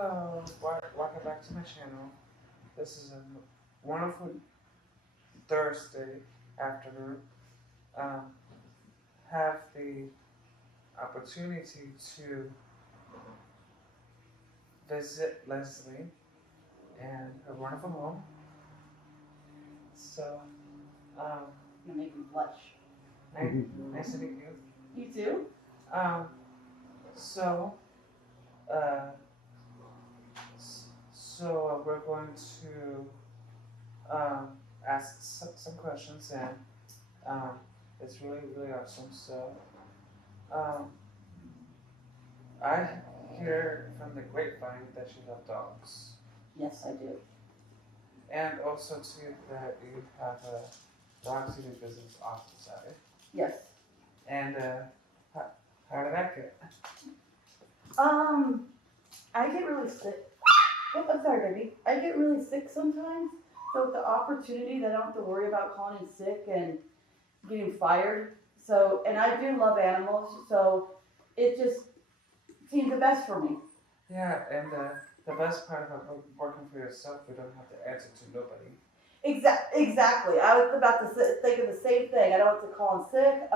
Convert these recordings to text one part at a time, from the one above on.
Hello, welcome back to my channel. This is a wonderful Thursday afternoon. Um, have the opportunity to visit Leslie and her wonderful home. So, um, You're gonna make me blush. nice to meet you. You too? Um, so, uh, we're going to ask some questions, and um, it's really, really awesome. So, um, I hear from the grapevine that you love dogs, Yes, I do. and also too that you have a dog sitting business off the side. Yes. And how, how did that get? I get really sick. Oh, I'm sorry, baby. I get really sick sometimes. So with the opportunity that I don't have to worry about calling in sick and getting fired. So, and I do love animals, so it just seems the best for me. Yeah, and the best part about working for yourself, you don't have to answer to nobody. Exactly. I was about to think of the same thing. I don't have to call in sick.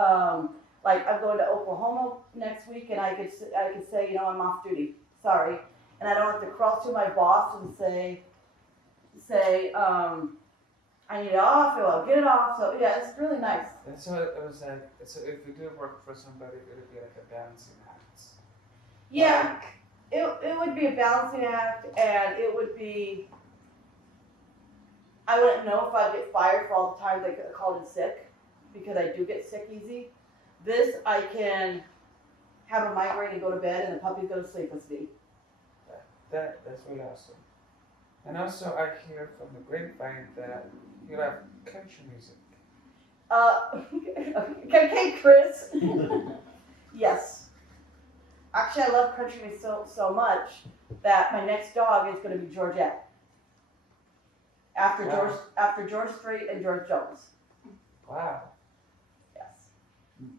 Like I'm going to Oklahoma next week, and I could say, I'm off duty. Sorry, and I don't have to crawl to my boss and say I need it off, or I'll get it off. So yeah, it's really nice. And so it was like, so if you do work for somebody, it would be like a balancing act. Yeah, it would be a balancing act, and it would be. I wouldn't know if I'd get fired for all the times I called in sick, because I do get sick easy. This, I can have a migraine and go to bed, and the puppies go to sleep with me. That's really awesome. And also, I hear from the grapevine that you love country music. Okay, Chris. Yes. Actually, I love country music so much that my next dog is going to be Georgette. After Wow. George Strait and George Jones. Wow. Yes.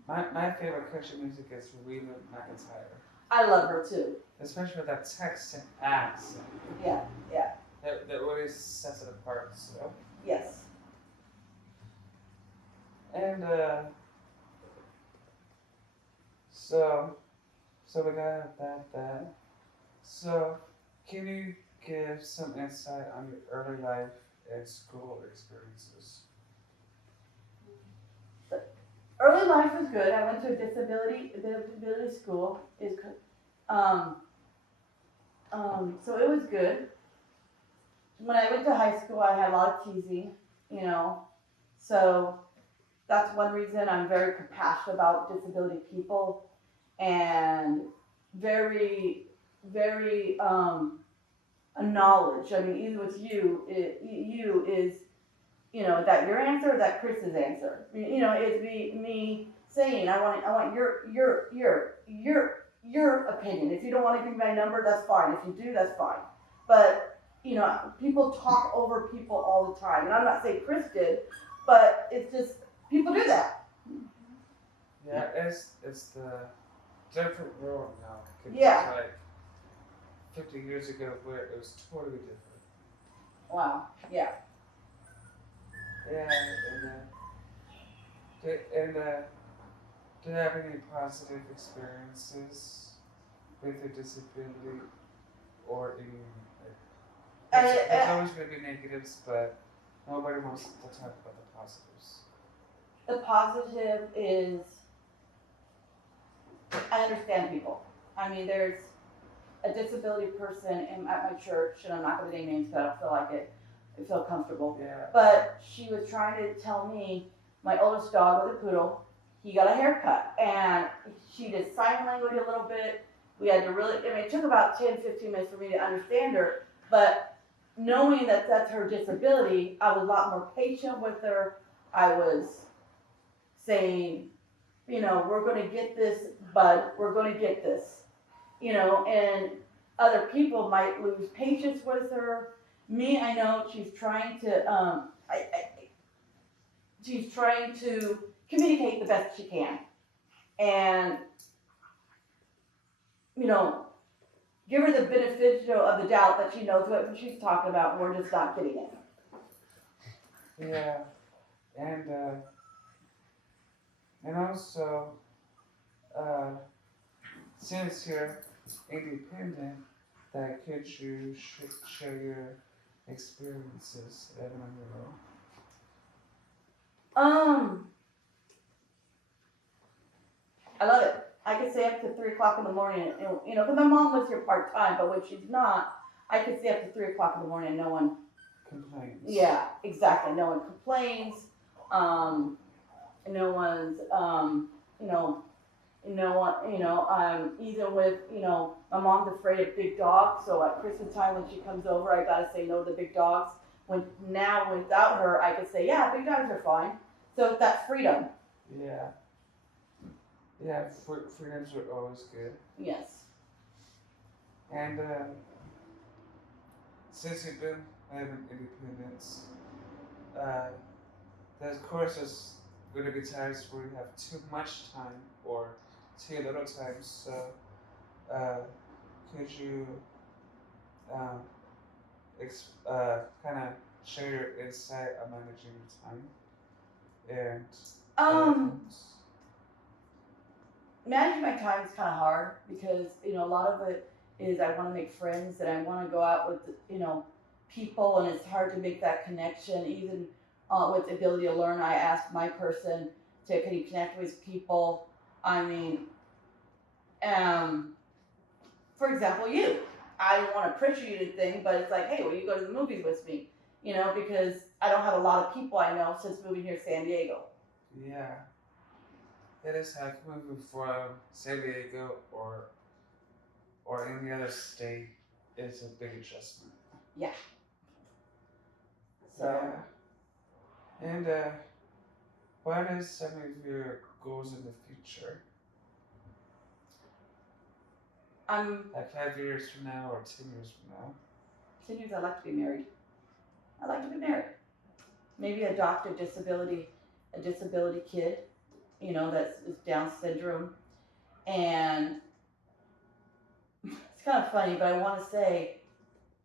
My favorite country music is Reba McEntire. I love her too. Especially with that Texan accent. Yeah. That really sets it apart. So. Yes. And so we got that. So can you give some insight on your early life and school experiences? Early life was good. I went to a disability school. So it was good. When I went to high school, I had a lot of teasing, So that's one reason I'm very compassionate about disability people, and very, very a knowledge. I mean, either with you is that your answer or that Chris's answer. It's me saying I want your opinion. If you don't want to give me my number, that's fine. If you do, that's fine. But people talk over people all the time, and I'm not saying Chris did, but it's just people do that. Yeah, it's the different world now. Yeah. It's like 50 years ago where it was totally different. Wow. Yeah. Yeah, and do you have any positive experiences with your disability, or any? There's always going to be negatives, but nobody wants to talk about the positives. The positive is I understand people. I mean, there's a disability person at my church, and I'm not going to name names because I don't feel like it. I feel comfortable. Yeah. But she was trying to tell me, my oldest dog was a poodle. He got a haircut, and she did sign language a little bit. We had to it took about 10, 15 minutes for me to understand her, but knowing that that's her disability, I was a lot more patient with her. I was saying, we're going to get this, bud. We're going to get this. And other people might lose patience with her. Me, I know she's trying to, she's trying to communicate the best she can. And, give her the benefit of the doubt that she knows what she's talking about, and we're just not getting it. Yeah, and also, since you're independent, that could you share your experiences at your I love it. I could stay up to 3 o'clock in the morning, and, you know, because my mom lives here part time, but when she's not, I could stay up to 3 o'clock in the morning and no one. complaints. Yeah, exactly. No one complains. No one's, you know, no one, you know, even with, you know, my mom's afraid of big dogs, so at Christmas time when she comes over, I gotta say no to the big dogs. When now without her, I could say, yeah, big dogs are fine. So that's freedom. Yeah. Yeah, freedoms are always good. Yes. And since you've been having independence, there's of course there's going to be times where you have too much time or too little time. So, could you kind of share your insight on managing your time and things? Managing my time is kind of hard because, you know, a lot of it is I want to make friends and I want to go out with, you know, people, and it's hard to make that connection. Even with the ability to learn, I asked my person to, can you connect with people? I mean, for example, you. I don't want to pressure you to thing, but it's like, hey, will you go to the movies with me? You know, because I don't have a lot of people I know since moving here to San Diego. Yeah. It is like moving from San Diego or any other state is a big adjustment. Yeah. So. Yeah. And what is some of your goals in the future? Like 5 years from now or 10 years from now? 10 years, I'd like to be married. I'd like to be married. Maybe adopt a disability kid, you know, that's Down syndrome. And it's kind of funny, but I want to say,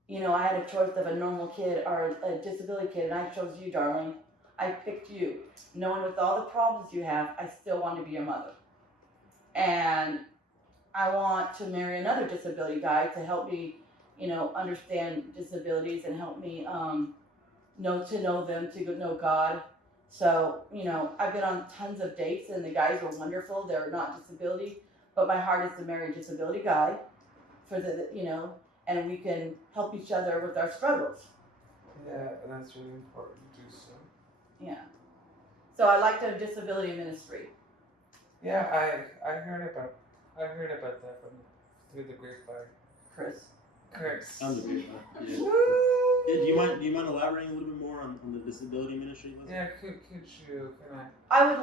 you know, I had a choice of a normal kid or a disability kid, and I chose you, darling. I picked you. Knowing with all the problems you have, I still want to be your mother. And I want to marry another disability guy to help me, you know, understand disabilities and help me know them, to know God. So, you know, I've been on tons of dates and the guys were wonderful. They're not disability, but my heart is to marry a disability guy for the, you know, and we can help each other with our struggles. Yeah, that's really important to do so. Yeah. So I like the disability ministry. Yeah, I heard about that through the grapevine. Chris. On the grapevine. Yeah. Do you mind elaborating a little bit more on the disability ministry? Leslie? Yeah, could you kind of? I would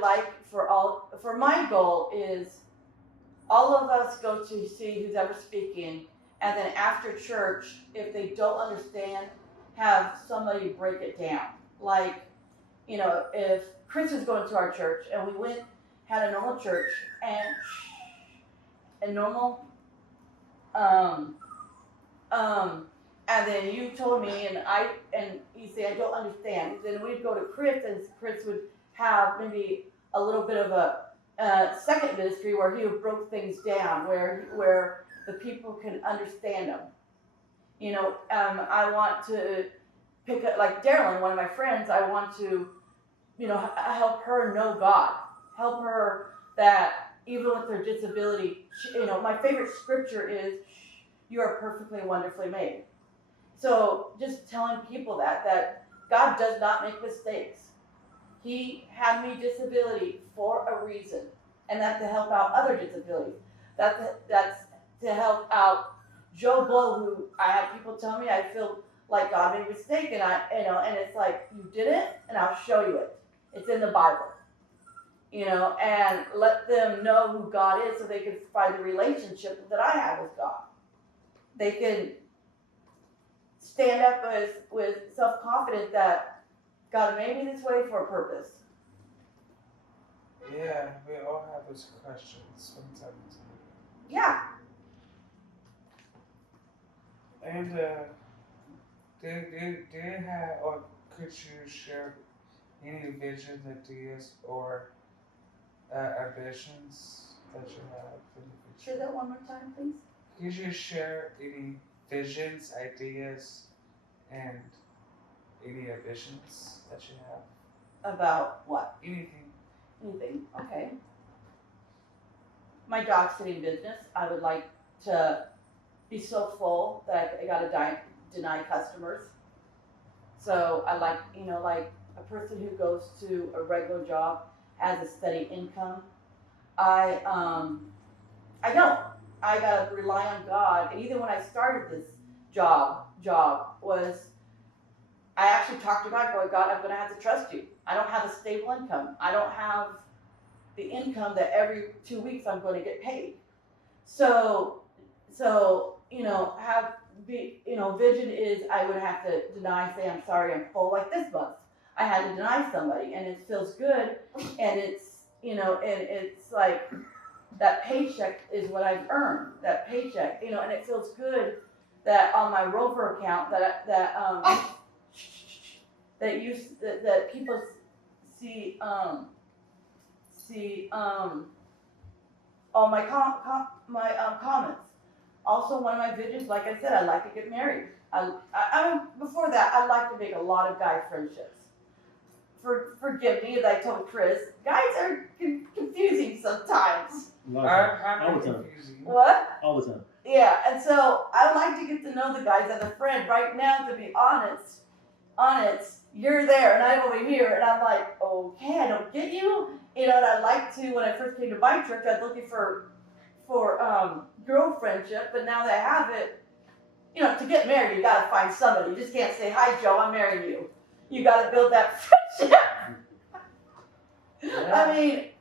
like for my goal is all of us go to see who's ever speaking, and then after church, if they don't understand, have somebody break it down. Like, you know, if Chris was going to our church and we had a normal church and normal, and then you told me and you say I don't understand, then we'd go to Chris and Chris would have maybe a little bit of a second ministry where he would broke things down, where the people can understand them. You know, I want to pick up, like Darylyn, one of my friends, I want to, you know, help her know God. Help her that even with her disability, you know, my favorite scripture is, you are perfectly and wonderfully made. So just telling people that God does not make mistakes. He had me disability for a reason, and that's to help out other disabilities. That's to help out Joe Blow, who I had people tell me I feel like God made a mistake, and and it's like, you did it, and I'll show you it. It's in the Bible, you know, and let them know who God is so they can find the relationship that I have with God. They can stand up with self-confidence that God made me this way for a purpose. Yeah, we all have those questions from time to time. Yeah, And do you have, or could you share any vision, ideas, or ambitions that you have for the Say future? that one more time, please. Could you share any visions, ideas, and any ambitions that you have? About what? Anything. Anything. Okay. My dog sitting business, I would like to be so full that I gotta deny customers. So I like, like a person who goes to a regular job, has a steady income. I don't. I gotta rely on God. And even when I started this job was I actually talked to God, going, God, I'm gonna have to trust you. I don't have a stable income. I don't have the income that every 2 weeks I'm going to get paid. So vision is I would have to say I'm sorry, I'm full. Like this month, I had to deny somebody, and it feels good, and it's like that paycheck is what I've earned. That paycheck, and it feels good that on my Rover account that people see all my comments. Also, one of my visions, like I said, I'd like to get married. Before that, I'd like to make a lot of guy friendships. Forgive me, as I told Chris, guys are confusing sometimes. A lot of times. I'm All the time. confusing. What? All the time. Yeah, and so I like to get to know the guys as a friend. Right now, to be honest, you're there and I'm over here, and I'm like, okay, I don't get you. And I like to, when I first came to my church, I was looking for girl friendship, but now that I have it, to get married, you gotta find somebody. You just can't say, hi, Joe, I'm marrying you. You gotta build that friendship. Yeah. I mean,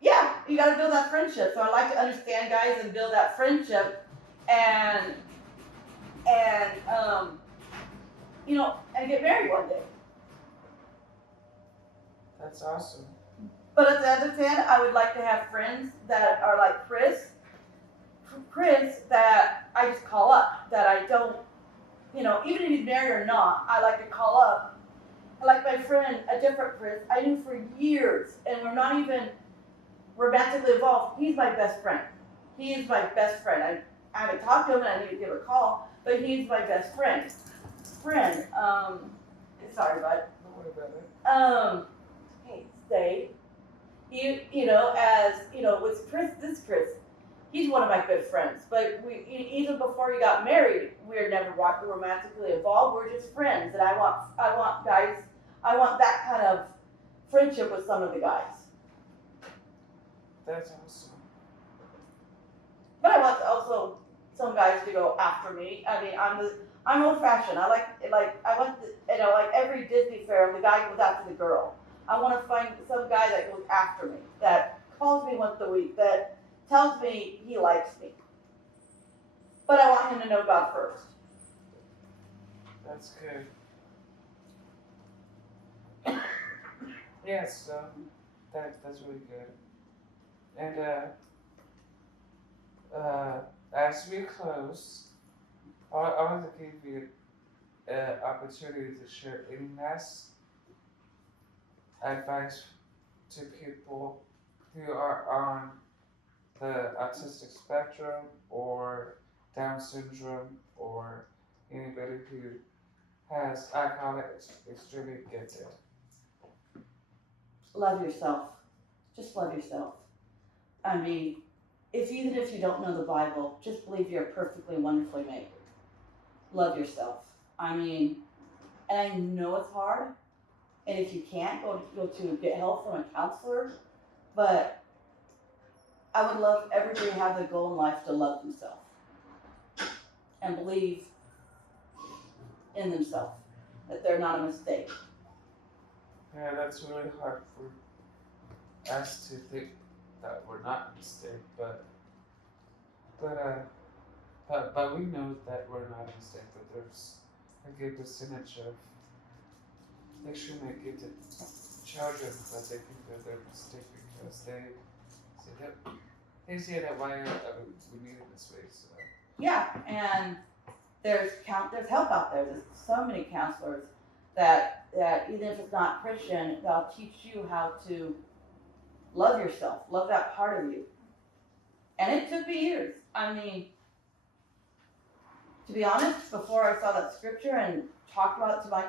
yeah, you gotta build that friendship. So I like to understand guys and build that friendship, and get married one day. That's awesome. But at the other hand, I would like to have friends that are like Chris, that I just call up, that I don't, even if he's married or not, I like to call up. Like my friend, a different Chris, I knew for years, and we're not even romantically involved. He's my best friend. He is my best friend. I haven't talked to him, and I need to give a call, but he's my best friend. Sorry, bud. Don't worry about it. Hey, stay. With this Chris, he's one of my good friends. But even before he got married, we were never romantically involved. We're just friends, and I want that kind of friendship with some of the guys. That's awesome. But I want also some guys to go after me. I mean, I'm old fashioned. I want every Disney fair, the guy goes after the girl. I want to find some guy that goes after me, that calls me once a week, that tells me he likes me. But I want him to know God first. That's good. Yes, that's really good. And as we close, I want to give you an opportunity to share any last advice to people who are on the autistic spectrum or Down syndrome, or anybody who has alcoholic extremely gifted. Love yourself. Just love yourself. I mean, even if you don't know the Bible, just believe you're perfectly and wonderfully made. Love yourself. I mean, and I know it's hard, and if you can't, go to get help from a counselor, but I would love everybody to have the goal in life to love themselves and believe in themselves, that they're not a mistake. Yeah, that's really hard for us to think that we're not a mistake, but we know that we're not a mistake, but there's a good percentage of extremely gifted children that they think that they're a mistake because they say that why are we made it this way, so. Yeah, and there's help out there. There's so many counselors that even if it's not Christian, they'll teach you how to love yourself, love that part of you. And it took me years. I mean, to be honest, before I saw that scripture and talked about it to my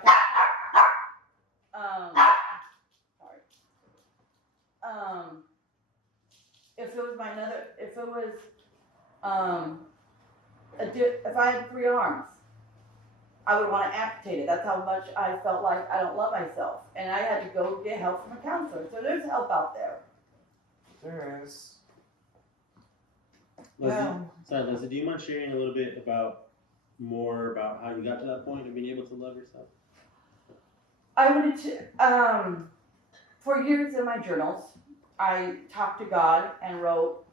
if I had 3 arms, I would want to amputate it. That's how much I felt like I don't love myself. And I had to go get help from a counselor. So there's help out there. There is. Leslie, do you mind sharing a little bit more about how you got to that point of being able to love yourself? I wanted to, for years in my journals, I talked to God and wrote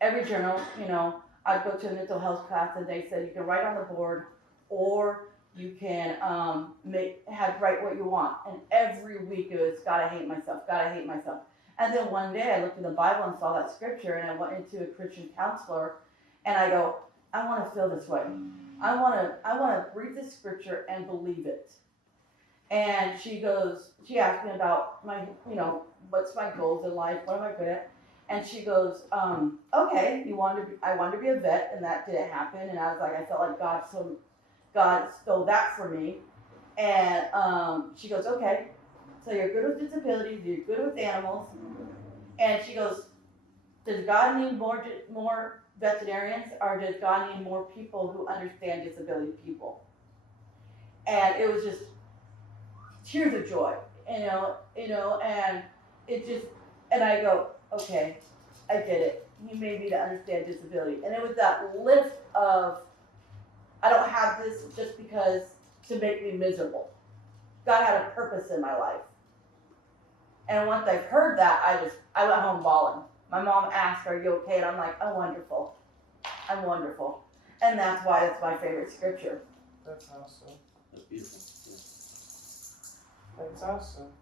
every journal, I'd go to a mental health class and they said you can write on the board or you can write what you want. And every week it was, God, I hate myself, God, I hate myself. And then one day I looked in the Bible and saw that scripture and I went into a Christian counselor and I go, I want to feel this way. I want to read this scripture and believe it. And she asked me about my, what's my goals in life? What am I good at? And she goes, okay, I wanted to be a vet, and that didn't happen. And I was like, I felt like God stole that from me. And she goes, okay, so you're good with disabilities, you're good with animals. And she goes, does God need more veterinarians, or does God need more people who understand disability people? And it was just tears of joy, and it just, and I go, okay, I get it. He made me to understand disability. And it was that lift of, I don't have this just because to make me miserable. God had a purpose in my life. And once I heard that, I went home bawling. My mom asked, are you okay? And I'm like, I'm wonderful. I'm wonderful. And that's why it's my favorite scripture. That's awesome. That's beautiful. That's awesome.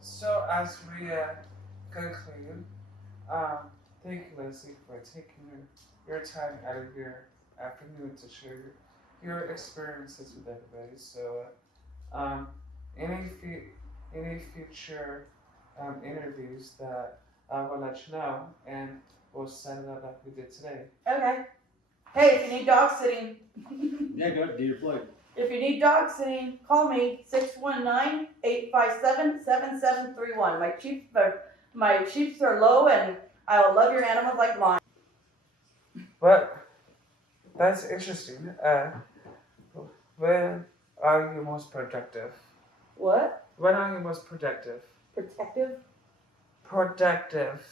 So as we conclude, thank you, Leslie, for taking your time out of your afternoon to share your experiences with everybody. So, any future interviews that we'll let you know, and we'll set it up like we did today. Okay. Hey, if you need dog sitting. Yeah, go ahead, do your plug. If you need dog sitting, call me 619-857-7731. My cheeps are low, and I will love your animals like mine. But that's interesting. When are you most productive? What? When are you most productive? Protective? Productive.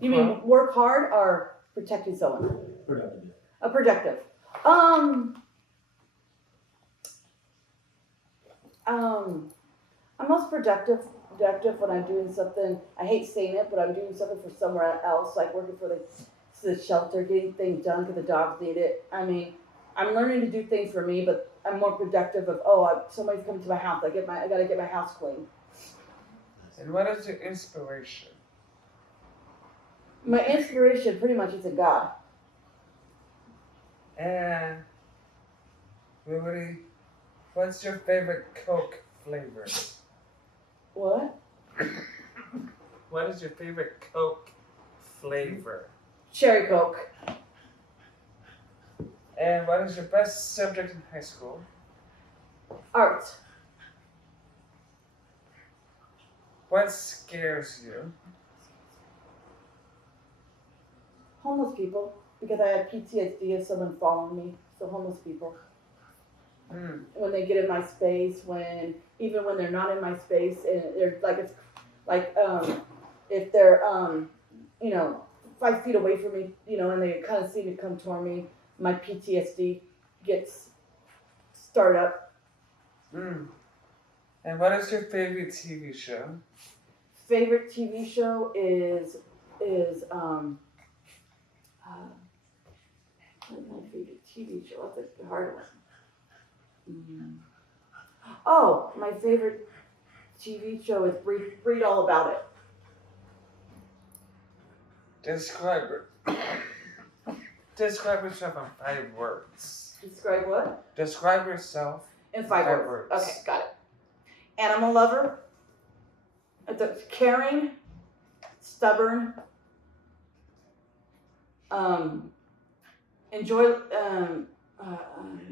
You mean work hard or protecting someone? Productive. Productive. I'm most productive when I'm doing something. I hate saying it, but I'm doing something for somewhere else, like working for the shelter, getting things done because the dogs need it. I mean, I'm learning to do things for me, but I'm more productive of, somebody's coming to my house. I gotta get my house clean. And what is your inspiration? My inspiration pretty much is in God. And what's your favorite Coke flavor? What? What is your favorite Coke flavor? Cherry Coke. And what is your best subject in high school? Art. What scares you? Homeless people, because I have PTSD of someone following me. So homeless people. When they get in my space, even when they're not in my space, and they're if they're 5 feet away from me, and they kind of seem to come toward me, my PTSD gets started up. And what is your favorite TV show? Favorite TV show is my favorite TV show. That's a hard one. Oh, my favorite TV show is Read All About It. Describe it. Describe yourself in 5 words. Describe what? Describe yourself In 5 5 words. words. Okay, got it. Animal lover. Caring. Stubborn. Enjoy.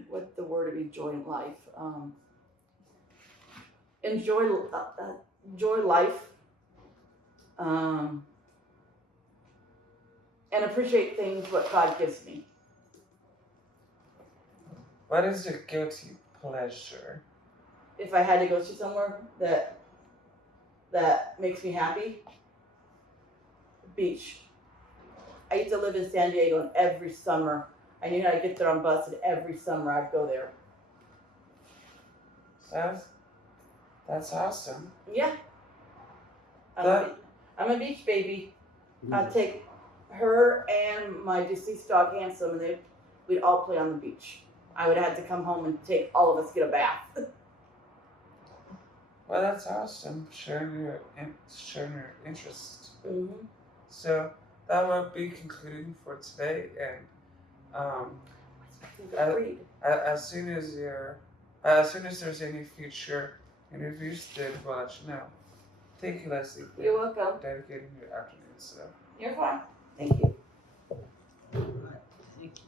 What's the word of enjoy life? Enjoy life. And appreciate things what God gives me. What is your guilty pleasure? If I had to go to somewhere that makes me happy, beach. I used to live in San Diego, and every summer I knew how to get there on bus, and every summer I'd go there. That's awesome. Yeah. I'm a beach baby. I'd take her and my deceased dog Handsome, and we'd all play on the beach. I would have to come home and take all of us get a bath. Well, that's awesome. Sharing your interest. Mm-hmm. So that will be concluding for today, and as soon as there's any future interviews, then we'll let you know. Thank you, Leslie, for You're welcome. dedicating your afternoon. So. You're fine. Thank you. All right. Thank you.